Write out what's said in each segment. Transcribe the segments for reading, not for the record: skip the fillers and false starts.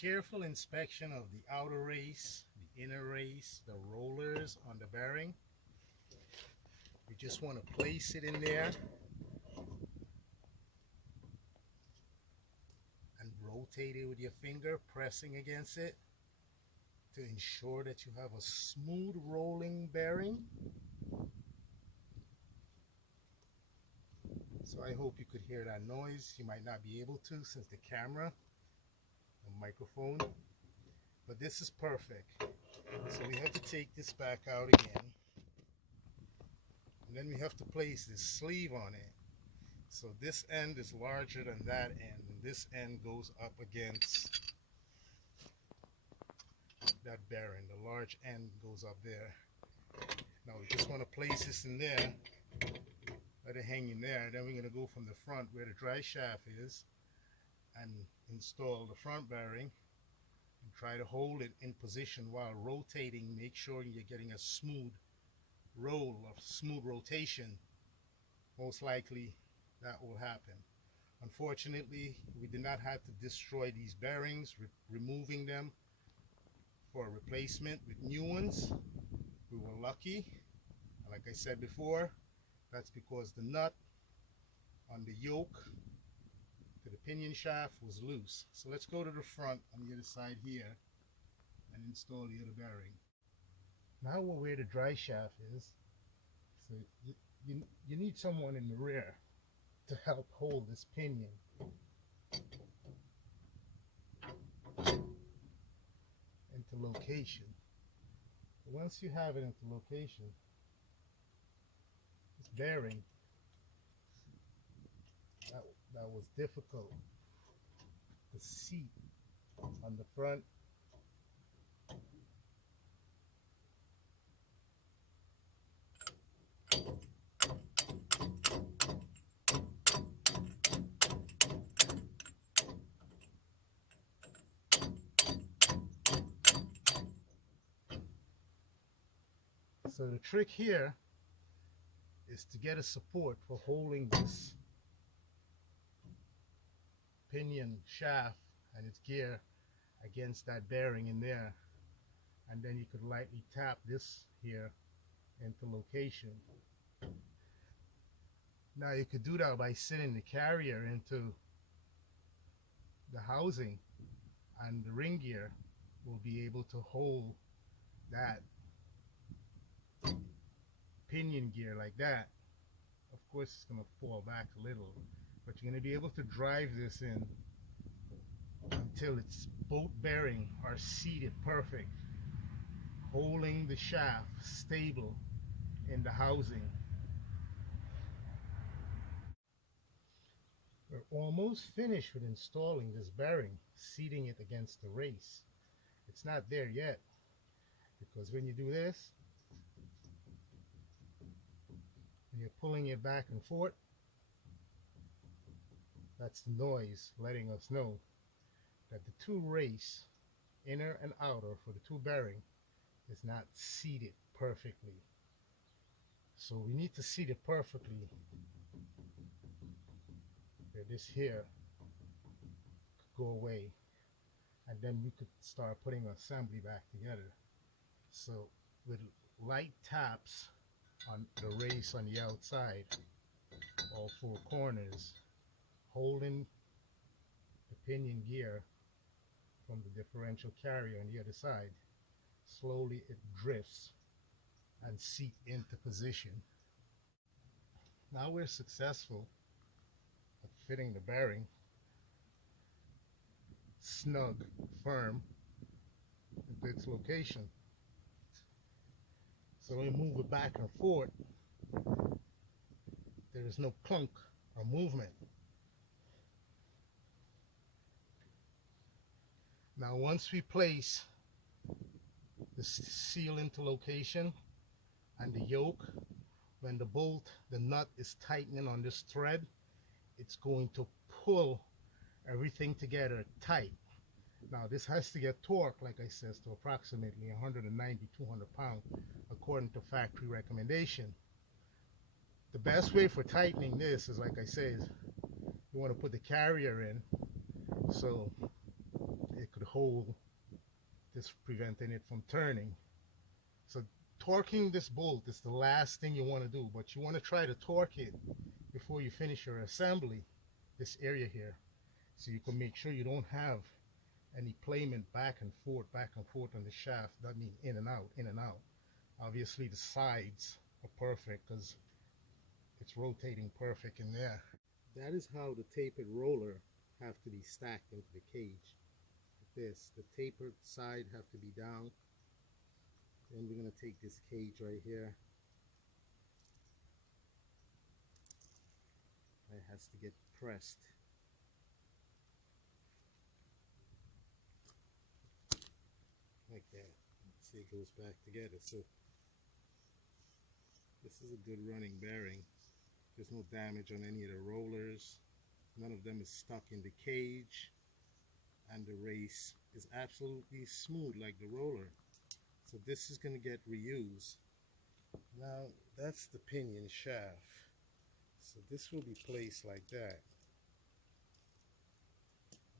careful inspection of the outer race, the inner race, the rollers on the bearing. You just want to place it in there and rotate it with your finger, pressing against it to ensure that you have a smooth rolling bearing. So I hope you could hear that noise. You might not be able to since the camera, the microphone, but this is perfect. So we have to take this back out again, and then we have to place this sleeve on it. So this end is larger than that end, and this end goes up against that bearing. The large end goes up there. Now we just want to place this in there, let it hang in there. Then we're going to go from the front where the drive shaft is and install the front bearing and try to hold it in position while rotating. Make sure you're getting a smooth roll or smooth rotation. Most likely that will happen. Unfortunately, we did not have to destroy these bearings, removing them for a replacement with new ones. We were lucky. Like I said before, that's because the nut on the yoke to the pinion shaft was loose. So let's go to the front on the other side here and install the other bearing. Now we're where the drive shaft is. So you need someone in the rear to help hold this pinion. Into location. Once you have it into location, this bearing, that was difficult to seat on the front. So the trick here is to get a support for holding this pinion shaft and its gear against that bearing in there, and then you could lightly tap this here into location. Now you could do that by sitting the carrier into the housing, and the ring gear will be able to hold that pinion gear like that. Of course it's going to fall back a little, but you're going to be able to drive this in until its both bearings are seated perfect, holding the shaft stable in the housing. We're almost finished with installing this bearing, seating it against the race. It's not there yet, because when you do this, when you're pulling it back and forth, that's the noise letting us know that the two race, inner and outer, for the two bearing is not seated perfectly. So we need to seat it perfectly. This here could go away, and then we could start putting our assembly back together. So with light taps on the race on the outside, all four corners, holding the pinion gear from the differential carrier on the other side, slowly it drifts and seat into position. Now we're successful at fitting the bearing snug, firm into its location. So when we move it back and forth, there is no clunk or movement. Now once we place the seal into location and the yoke, when the bolt, the nut is tightening on this thread, it's going to pull everything together tight. Now this has to get torqued, like I said, to approximately 190, 200 pounds according to factory recommendation. The best way for tightening this is, like I said, you want to put the carrier in so it could hole that's preventing it from turning. So torquing this bolt is the last thing you want to do, but you want to try to torque it before you finish your assembly, this area here, so you can make sure you don't have any playment back and forth on the shaft. That means in and out, in and out. Obviously the sides are perfect because it's rotating perfect in there. That is how the tapered roller have to be stacked into the cage. Like this, the tapered side have to be down. Then we're going to take this cage right here. It has to get pressed. Like that. Let's see, it goes back together. So this is a good running bearing. There's no damage on any of the rollers. None of them is stuck in the cage. And the race is absolutely smooth like the roller. So this is going to get reused. Now that's the pinion shaft. So this will be placed like that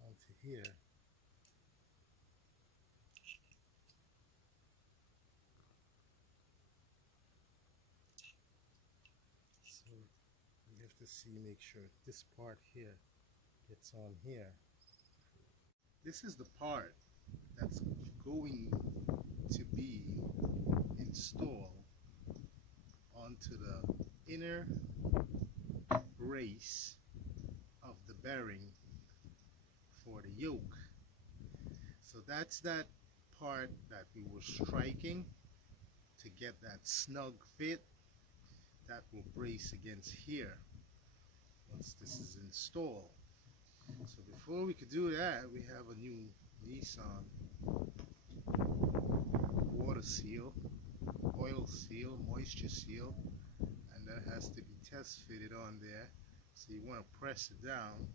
onto here. So you have to see, make sure this part here gets on here. This is the part that's going to be installed onto the inner race of the bearing for the yoke. So that's that part that we were striking to get that snug fit that will brace against here once this is installed. So before we could do that, we have a new Nissan water seal, oil seal, moisture seal, and that has to be test fitted on there. So you want to press it down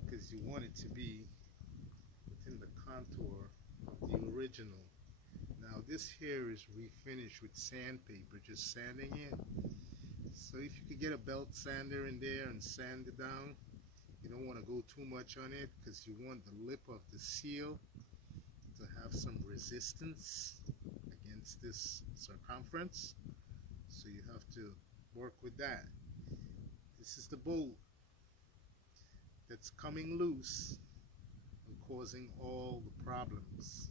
because you want it to be within the contour of the original. Now this here is refinished with sandpaper, just sanding it. So if you could get a belt sander in there and sand it down, you don't want to go too much on it because you want the lip of the seal to have some resistance against this circumference. So you have to work with that. This is the bolt that's coming loose and causing all the problems,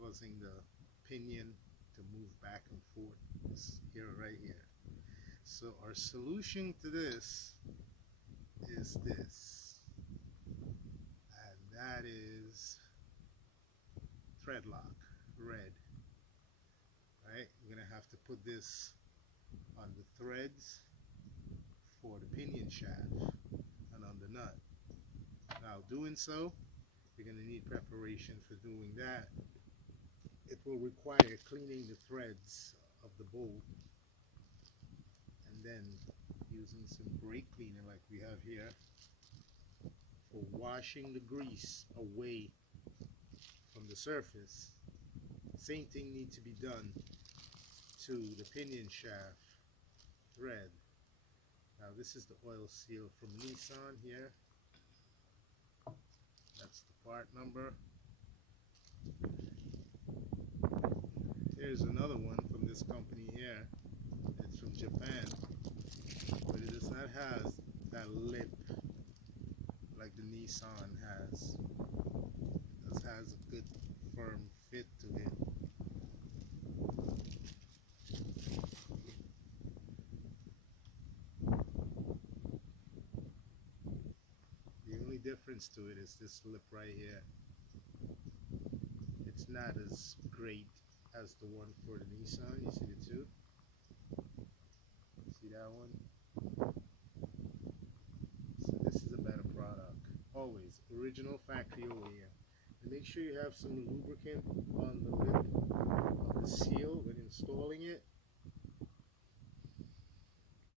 causing the pinion to move back and forth. This here, right here. So our solution to this is this, and that is thread lock, red. Right? We're gonna have to put this on the threads for the pinion shaft and on the nut. Now doing so, you're gonna need preparation for doing that. It will require cleaning the threads of the bolt and then using some brake cleaner like we have here for washing the grease away from the surface. Same thing needs to be done to the pinion shaft thread. Now this is the oil seal from Nissan here. That's the part number. Here's another one from this company here. It's from Japan, but it does not have that lip like the Nissan has. It has a good firm fit to it. The only difference to it is this lip right here. It's not as great as the one for the Nissan. You see the two? See that one? So this is a better product. Always original factory OEM. And make sure you have some lubricant on the lip of the seal when installing it.